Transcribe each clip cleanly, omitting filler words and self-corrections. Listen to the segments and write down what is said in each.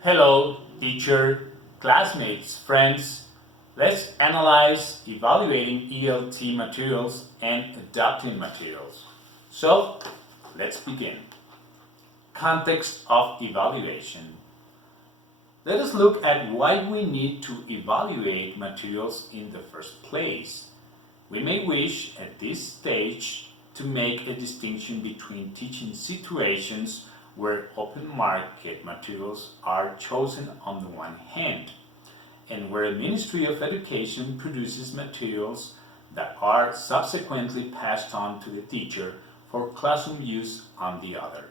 Hello, teacher, classmates, friends. Let's analyze evaluating ELT materials and adapting materials. So, let's begin. Context of evaluation. Let us look at why we need to evaluate materials in the first place. We may wish at this stage to make a distinction between teaching situations where open market materials are chosen on the one hand, and where a Ministry of Education produces materials that are subsequently passed on to the teacher for classroom use on the other.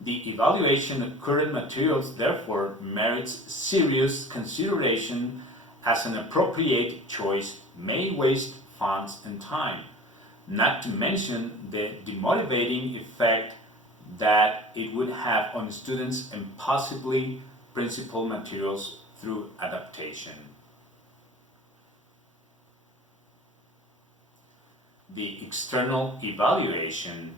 The evaluation of current materials therefore merits serious consideration as an appropriate choice may waste funds and time, not to mention the demotivating effect that it would have on students and possibly principal materials through adaptation. The external evaluation.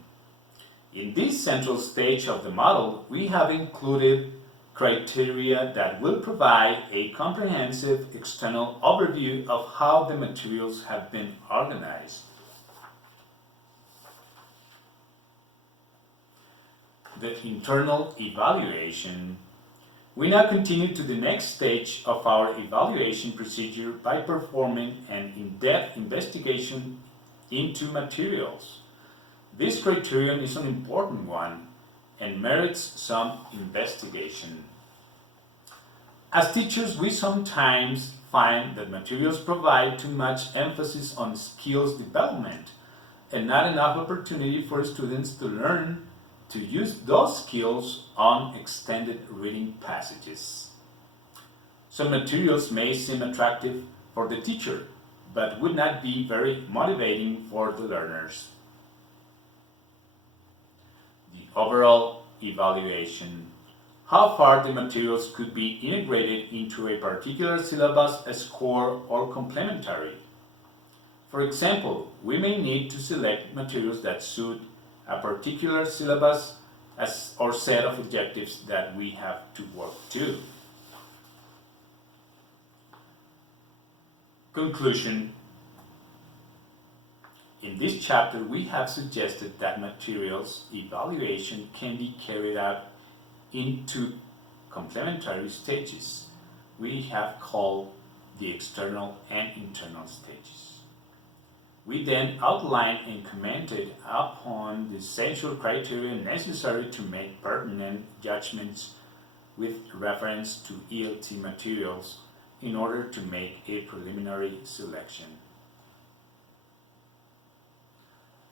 In this central stage of the model, we have included criteria that will provide a comprehensive external overview of how the materials have been organized. The internal evaluation. We now continue to the next stage of our evaluation procedure by performing an in-depth investigation into materials. This criterion is an important one and merits some investigation. As teachers, we sometimes find that materials provide too much emphasis on skills development and not enough opportunity for students to learn to use those skills on extended reading passages. Some materials may seem attractive for the teacher, but would not be very motivating for the learners. The overall evaluation. How far the materials could be integrated into a particular syllabus as core or complementary. For example, we may need to select materials that suit a particular syllabus or set of objectives that we have to work to. Conclusion. In this chapter, we have suggested that materials evaluation can be carried out into complementary stages we have called the external and internal stages. We then outlined and commented upon the essential criteria necessary to make pertinent judgments with reference to ELT materials in order to make a preliminary selection.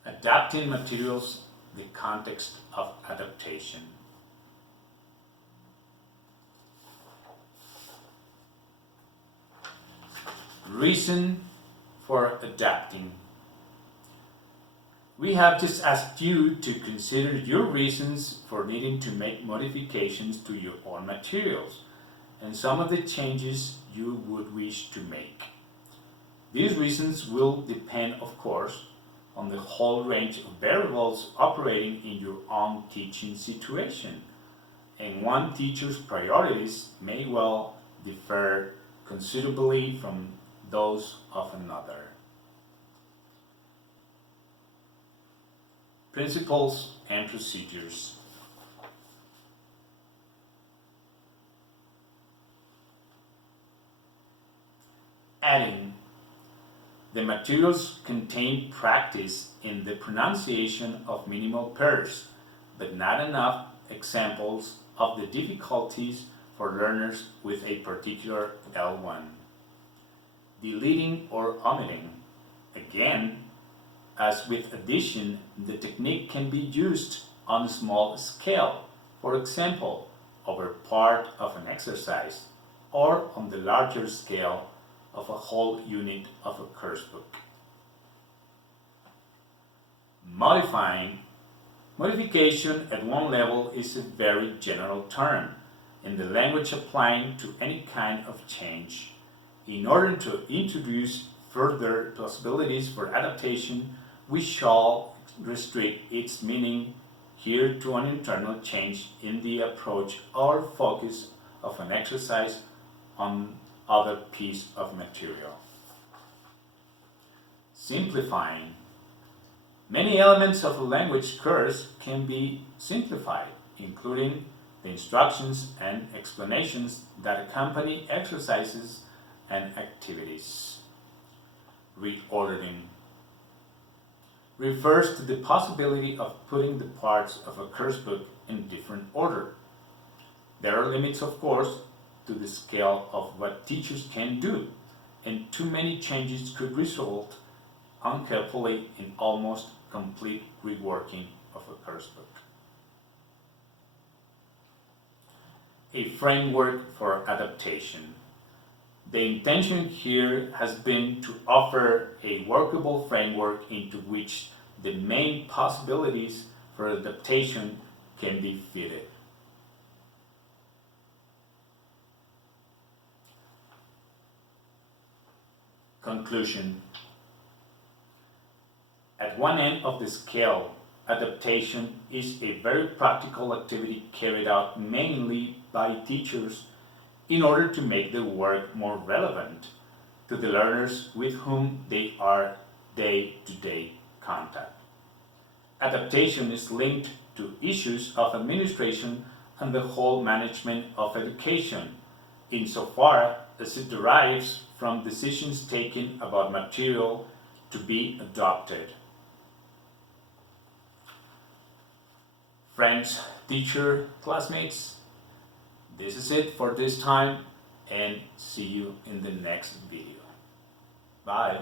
Adapting materials, the context of adaptation. Reason for adapting. We have just asked you to consider your reasons for needing to make modifications to your own materials and some of the changes you would wish to make. These reasons will depend, of course, on the whole range of variables operating in your own teaching situation, and one teacher's priorities may well differ considerably from those of another. Principles and procedures. Adding. The materials contain practice in the pronunciation of minimal pairs, but not enough examples of the difficulties for learners with a particular L1. Deleting or omitting. Again, as with addition, the technique can be used on a small scale, for example, over part of an exercise, or on the larger scale of a whole unit of a course book. Modifying. Modification at one level is a very general term in the language applying to any kind of change. In order to introduce further possibilities for adaptation, we shall restrict its meaning here to an internal change in the approach or focus of an exercise on other piece of material. Simplifying. Many elements of a language course can be simplified, including the instructions and explanations that accompany exercises and activities. Reordering refers to the possibility of putting the parts of a course book in different order. There are limits, of course, to the scale of what teachers can do, and too many changes could result uncarefully in almost complete reworking of a course book. A framework for adaptation. The intention here has been to offer a workable framework into which the main possibilities for adaptation can be fitted. Conclusion. At one end of the scale, adaptation is a very practical activity carried out mainly by teachers in order to make the work more relevant to the learners with whom they are day-to-day contact. Adaptation is linked to issues of administration and the whole management of education, insofar as it derives from decisions taken about material to be adopted. Friends, teacher, classmates, this is it for this time, and see you in the next video. Bye.